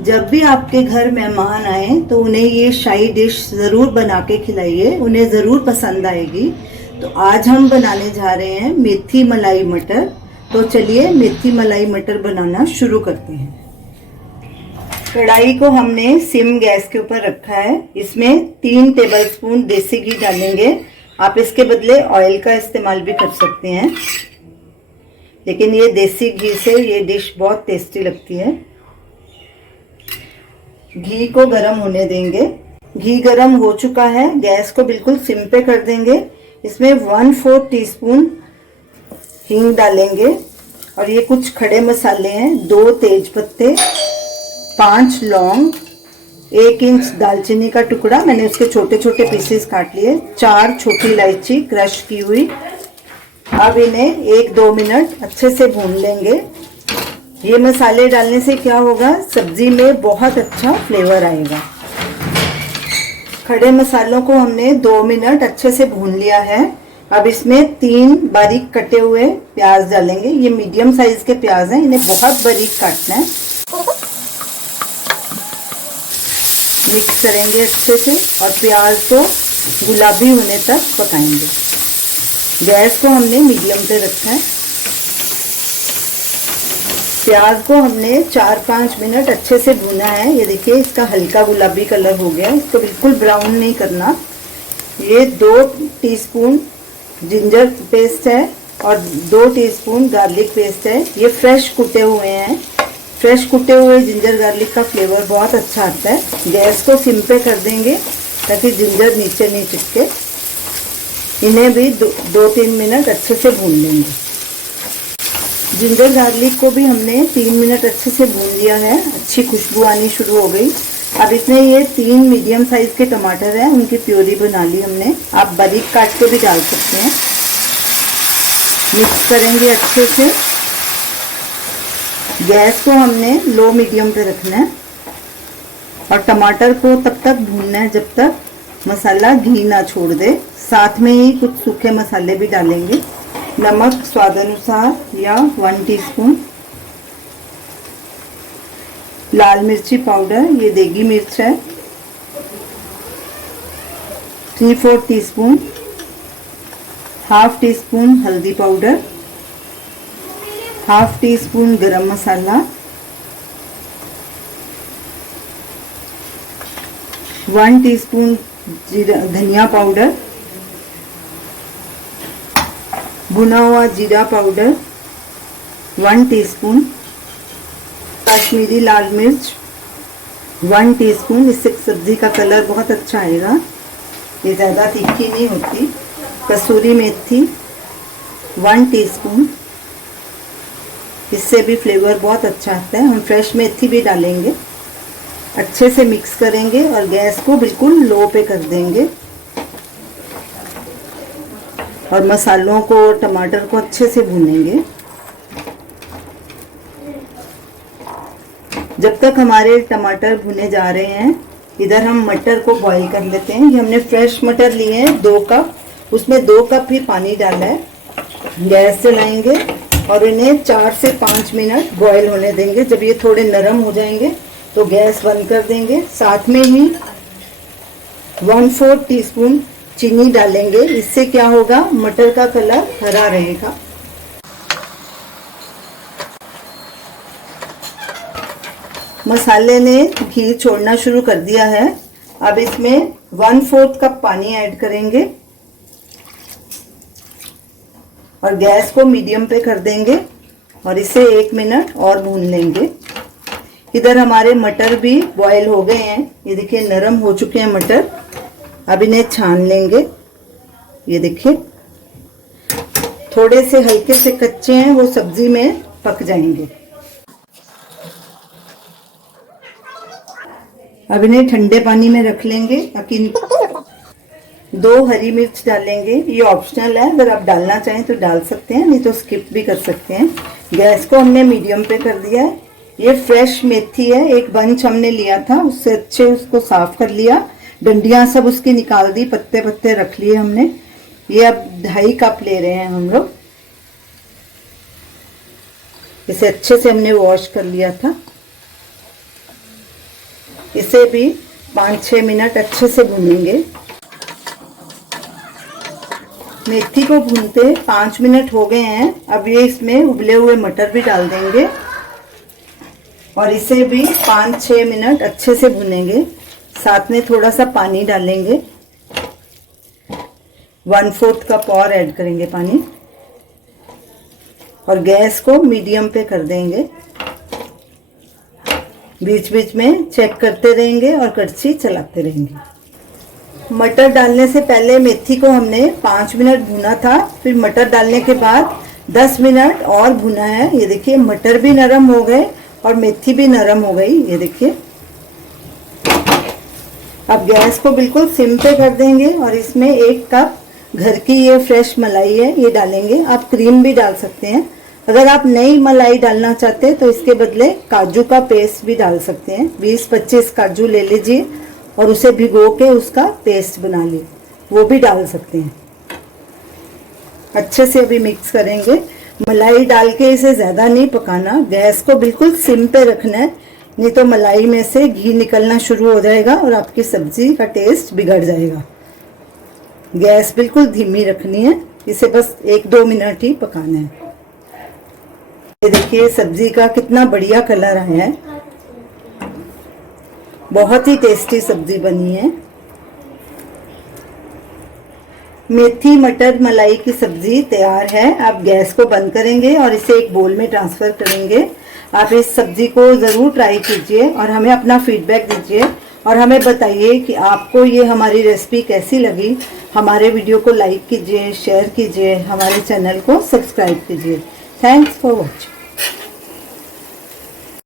जब भी आपके घर मेहमान आए तो उन्हें ये शाही डिश ज़रूर बना के खिलाइए, उन्हें ज़रूर पसंद आएगी। तो आज हम बनाने जा रहे हैं मेथी मलाई मटर। तो चलिए मेथी मलाई मटर बनाना शुरू करते हैं। कढ़ाई को हमने सिम गैस के ऊपर रखा है। इसमें 3 टेबलस्पून देसी घी डालेंगे। आप इसके बदले ऑयल का इस्तेमाल भी कर सकते हैं, लेकिन ये देसी घी से ये डिश बहुत टेस्टी लगती है। घी को गरम होने देंगे। घी गरम हो चुका है, गैस को बिल्कुल सिम पे कर देंगे। इसमें 1/4 टीस्पून हींग डालेंगे और ये कुछ खड़े मसाले हैं। 2 तेज पत्ते, 5 लौंग, 1 इंच दालचीनी का टुकड़ा, मैंने उसके छोटे छोटे पीसेस काट लिए, 4 छोटी इलायची क्रश की हुई। अब इन्हें 1-2 मिनट अच्छे से भून लेंगे। ये मसाले डालने से क्या होगा, सब्जी में बहुत अच्छा फ्लेवर आएगा। खड़े मसालों को हमने 2 मिनट अच्छे से भून लिया है। अब इसमें 3 बारीक कटे हुए प्याज डालेंगे। ये मीडियम साइज के प्याज हैं, इन्हें बहुत बारीक काटना है। मिक्स करेंगे अच्छे से और प्याज को गुलाबी होने तक पकाएंगे। गैस को हमने मीडियम पे रखा है। प्याज को हमने 4-5 मिनट अच्छे से भूना है। ये देखिए इसका हल्का गुलाबी कलर हो गया। इसको बिल्कुल ब्राउन नहीं करना। ये 2 टीस्पून जिंजर पेस्ट है और 2 टीस्पून गार्लिक पेस्ट है। ये फ्रेश कुटे हुए हैं। फ्रेश कुटे हुए जिंजर गार्लिक का फ्लेवर बहुत अच्छा आता है। गैस को सिम पे कर देंगे ताकि जिंजर नीचे नहीं चिपके। इन्हें भी 2-3 मिनट अच्छे से भून लेंगे। जिंजर गार्लिक को भी हमने 3 मिनट अच्छे से भून लिया है। अच्छी खुशबू आनी शुरू हो गई। अब इसमें ये 3 मीडियम साइज के टमाटर हैं, उनकी प्योरी बना ली हमने। आप बारीक काट के भी डाल सकते हैं। मिक्स करेंगे अच्छे से। गैस को हमने लो मीडियम पे रखना है और टमाटर को तब तक भूनना है जब तक मसाला घी ना छोड़ दे। साथ में ही कुछ सूखे मसाले भी डालेंगे। नमक स्वाद अनुसार या 1 टीस्पून, लाल मिर्ची पाउडर, ये देगी मिर्च है, 3/4 टीस्पून, ½ टीस्पून हल्दी पाउडर, ½ टीस्पून गरम मसाला, 1 टीस्पून धनिया पाउडर, भुना हुआ जीरा पाउडर 1 टीस्पून, कश्मीरी लाल मिर्च 1 टीस्पून। इससे सब्जी का कलर बहुत अच्छा आएगा, ये ज़्यादा तीखी नहीं होती। कसूरी मेथी 1 टीस्पून, इससे भी फ्लेवर बहुत अच्छा आता है। हम फ्रेश मेथी भी डालेंगे। अच्छे से मिक्स करेंगे और गैस को बिल्कुल लो पे कर देंगे और मसालों को टमाटर को अच्छे से भूनेंगे जब तक हमारे टमाटर भुने जा रहे हैं। इधर हम मटर को बॉईल कर लेते हैं। ये हमने फ्रेश मटर लिए हैं 2 कप, उसमें 2 कप ही पानी डाला है। गैस जलाएंगे और इन्हें 4 से 5 मिनट बॉईल होने देंगे। जब ये थोड़े नरम हो जाएंगे तो गैस बंद कर देंगे। साथ में ही 1/4 टीस्पून चीनी डालेंगे। इससे क्या होगा, मटर का कलर हरा रहेगा। मसाले ने घी छोड़ना शुरू कर दिया है। अब इसमें 1/4 कप पानी ऐड करेंगे और गैस को मीडियम पे कर देंगे और इसे 1 मिनट और भून लेंगे। इधर हमारे मटर भी बॉयल हो गए हैं। ये देखिए नरम हो चुके हैं मटर। अब इन्हें छान लेंगे। ये देखिए थोड़े से हल्के से कच्चे हैं, वो सब्जी में पक जाएंगे। अब इन्हें ठंडे पानी में रख लेंगे। ताकि 2 हरी मिर्च डालेंगे। ये ऑप्शनल है, अगर आप डालना चाहें तो डाल सकते हैं, नहीं तो स्किप भी कर सकते हैं। गैस को हमने मीडियम पे कर दिया है। ये फ्रेश मेथी है, एक बंच हमने लिया था, उससे अच्छे उसको साफ कर लिया। डंडियां सब उसकी निकाल दी, पत्ते पत्ते रख लिए हमने। ये अब 2.5 कप ले रहे हैं हम लोग। इसे अच्छे से हमने वॉश कर लिया था। इसे भी 5-6 मिनट अच्छे से भूनेंगे। मेथी को भूनते 5 मिनट हो गए हैं। अब ये इसमें उबले हुए मटर भी डाल देंगे और इसे भी 5-6 मिनट अच्छे से भूनेंगे। साथ में थोड़ा सा पानी डालेंगे, 1/4 कप और ऐड करेंगे पानी और गैस को मीडियम पे कर देंगे। बीच बीच में चेक करते रहेंगे और कड़छी चलाते रहेंगे। मटर डालने से पहले मेथी को हमने 5 मिनट भुना था, फिर मटर डालने के बाद 10 मिनट और भुना है। ये देखिए मटर भी नरम हो गए और मेथी भी नरम हो गई। ये देखिए अब गैस को बिल्कुल सिम पे कर देंगे और इसमें 1 कप घर की ये फ्रेश मलाई है, ये डालेंगे। आप क्रीम भी डाल सकते हैं। अगर आप नई मलाई डालना चाहते हैं तो इसके बदले काजू का पेस्ट भी डाल सकते हैं। 20-25 काजू ले लीजिए और उसे भिगो के उसका पेस्ट बना लीजिए, वो भी डाल सकते हैं। अच्छे से अभी मिक्स करेंगे। मलाई डाल के इसे ज़्यादा नहीं पकाना, गैस को बिल्कुल सिम पे रखना है, नहीं तो मलाई में से घी निकलना शुरू हो जाएगा और आपकी सब्जी का टेस्ट बिगड़ जाएगा। गैस बिल्कुल धीमी रखनी है, इसे बस 1-2 मिनट ही पकाना है। ये देखिए सब्जी का कितना बढ़िया कलर आया है, बहुत ही टेस्टी सब्जी बनी है। मेथी मटर मलाई की सब्जी तैयार है। आप गैस को बंद करेंगे और इसे एक बोल में ट्रांसफर करेंगे। आप इस सब्जी को ज़रूर ट्राई कीजिए और हमें अपना फीडबैक दीजिए और हमें बताइए कि आपको ये हमारी रेसिपी कैसी लगी। हमारे वीडियो को लाइक कीजिए, शेयर कीजिए, हमारे चैनल को सब्सक्राइब कीजिए। Thanks for watching.